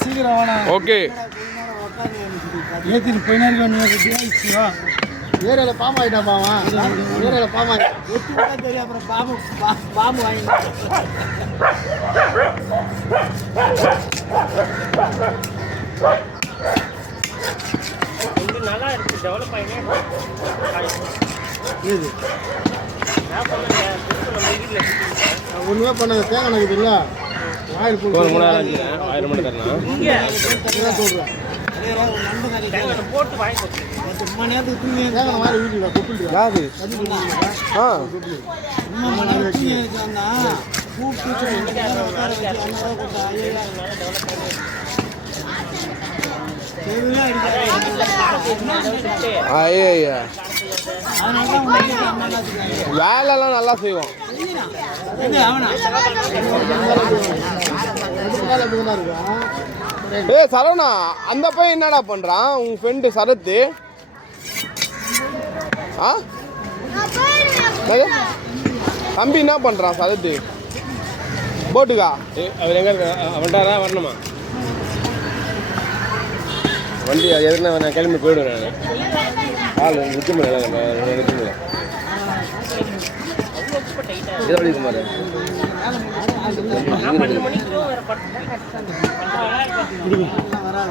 சீக்கிரம் வாடா. ஓகே ஏத்திட்டு போய் நேரம் ஏரியாவில் பாம்பு ஆகிட்டான் பாவன். ஏரியாவில் பாம்பு ஆகி எட்டு தான் தெரியும். அப்புறம் பாம்பு வாங்கி நல்லா இருக்கு. டெவலப் ஆகினே இது ஒன்றுமே பண்ணாங்க. தேங்காய் நகுது இல்லை ஆயில் போட்டு 3000 மட்டும் தரலாம். சொல்கிறேன் போட்டு வாங்கி சும்மா நேரத்துக்கு தூங்கி தேங்காய் மாதிரி வீட்டில் கொப்பில் யாரு ஆ ஐயா வேலைலாம் நல்லா செய்வோம். சரவணா அந்த பையன் என்னடா பண்றான் உங்க ஃப்ரெண்டு சரத்து? ஆ தம்பி என்ன பண்றான் சரத்து? போட்டுக்கா அவர் எங்க அவன்டாரா வரணுமா? வண்டி எதுனா நான் கிளம்பி போயிடுவேன். நான் ஆள் நிற்க இதை வழி குமார் 12 மணிக்கு